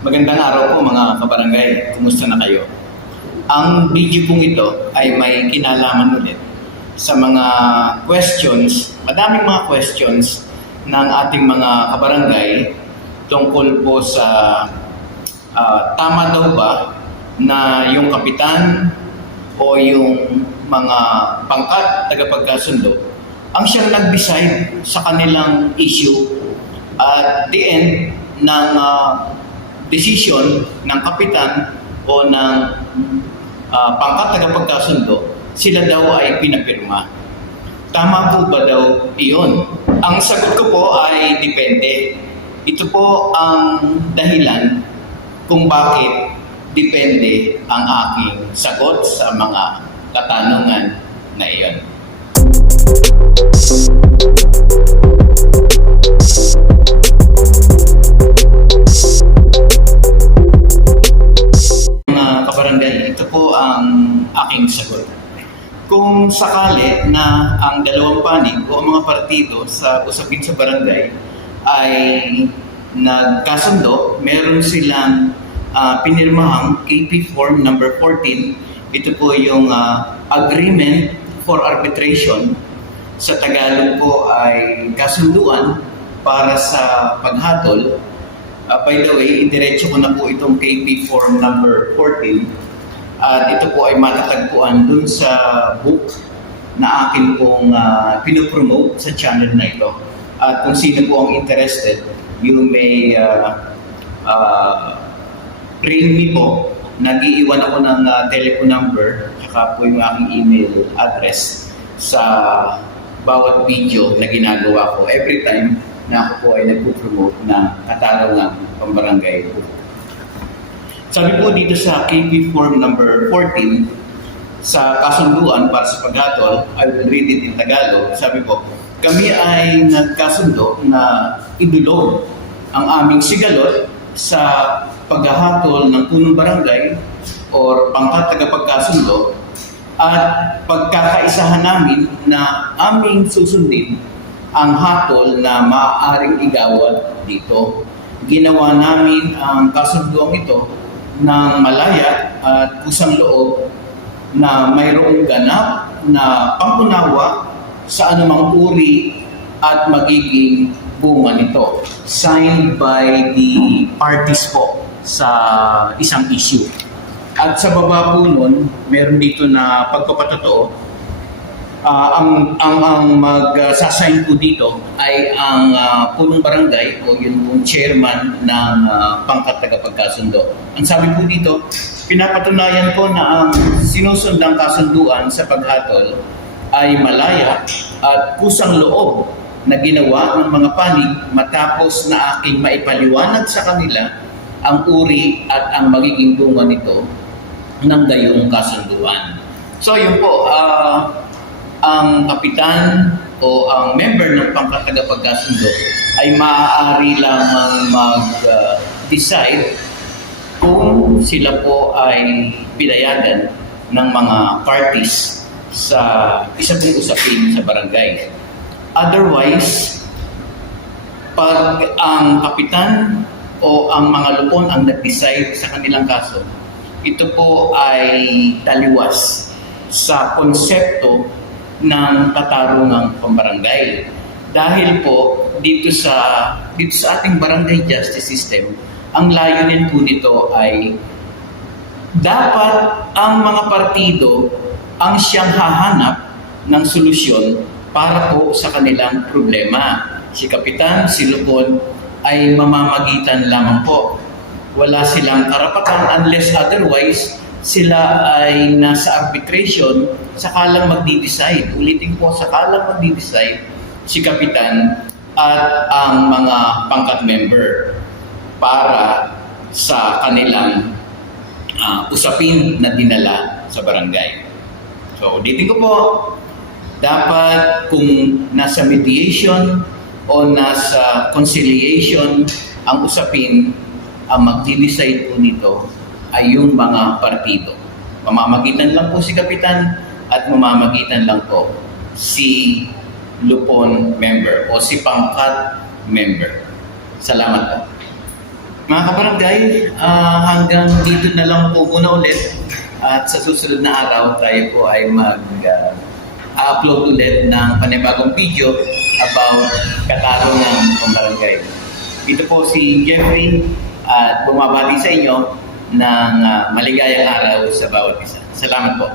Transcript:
Magandang araw po mga kabarangay. Kumusta na kayo? Ang video pong ito ay may kinalaman ulit sa mga questions, madaming mga questions ng ating mga kabarangay tungkol po sa ah, tama daw ba na yung kapitan o yung mga pangkat tagapagkasundo ang siyang nag-decide sa kanilang issue at the end ng ah, decision ng kapitan o ng ah, pangkat tagapagkasundo, sila daw ay pinapirma. Tama po ba daw iyon? Ang sagot ko po ay depende. Ito po ang dahilan kung bakit depende ang aking sagot sa mga katanungan na iyon. Po ang aking sagot. Kung sakali na ang dalawang panig o ang mga partido sa usapin sa barangay ay nagkasundo, meron silang ah, pinirmahang KP Form number 14. Ito po yung ah, Agreement for Arbitration. Sa Tagalog po ay kasunduan para sa paghatol Uh, by the way, indiretso ko na po itong KP form number 14. At ito po ay matatagpuan dun sa book na akin pong uh, pinopromote sa channel na ito. At kung sino po ang interested, you may uh, uh, ring me po. Nag-iiwan ako ng uh, telephone number saka po yung aking email address sa bawat video na ginagawa ko every time na ako po ay nagpo-promote ng katarungang pambarangay po. Sabi po dito sa KP form number 14, sa kasunduan para sa paghatol, I will read it in Tagalog. Sabi po, kami ay nagkasundo na idulog ang aming sigalot sa paghahatol ng punong barangay or pangkat tagapagkasundo at pagkakaisahan namin na aming susundin ang hatol na maaaring igawad dito. Ginawa namin ang kasunduang ito ng malaya at kusang loob na mayroong ganap na pangkunawa sa anumang uri at magiging bunga nito. Signed by the parties po sa isang issue. At sa baba po nun, meron dito na pagpapatotoo Ah, ang ang ang mag-sasign po dito ay ang ah, punong barangay o yun pong chairman ng uh, pangkat tagapagkasundo. Ang sabi po dito, pinapatunayan po na ang sinusundang kasunduan sa paghatol ay malaya at kusang loob na ginawa ng mga panig matapos na aking maipaliwanag sa kanila ang uri at ang magiging bunga nito ng gayong kasunduan. So yun po, ah, ang kapitan o ang member ng pangkat tagapagkasundo ay maaari lamang mag-decide kung sila po ay pinayagan ng mga parties sa isa pong usapin sa barangay. Otherwise, pag ang kapitan o ang mga lupon ang nag-decide sa kanilang kaso, ito po ay taliwas sa konsepto ng katarungang pambarangay. Dahil po dito sa dito sa ating barangay justice system, ang layunin po nito ay dapat ang mga partido ang siyang hahanap ng solusyon para po sa kanilang problema. Si Kapitan, si Lupon ay mamamagitan lamang po. Wala silang karapatan unless otherwise sila ay nasa arbitration, sakalang magdi-decide. Ulitin po, sakalang magdi-decide si Kapitan at ang mga pangkat member para sa kanilang ah, usapin na dinala sa barangay. So, ulitin ko po, dapat kung nasa mediation o nasa conciliation ang usapin, ang magdi-decide po nito ay yung mga partido. Mamamagitan lang po si Kapitan at mamamagitan lang po si Lupon member o si Pangkat member. Salamat po. Mga kabarangay, ah, hanggang dito na lang po muna ulit. At sa susunod na araw, tayo po ay mag-upload ulit ng panibagong video about katarungan ng barangay. Ito po si Jeffrey at bumabati sa inyo ng ah, maligayang araw sa bawat isa. Salamat po.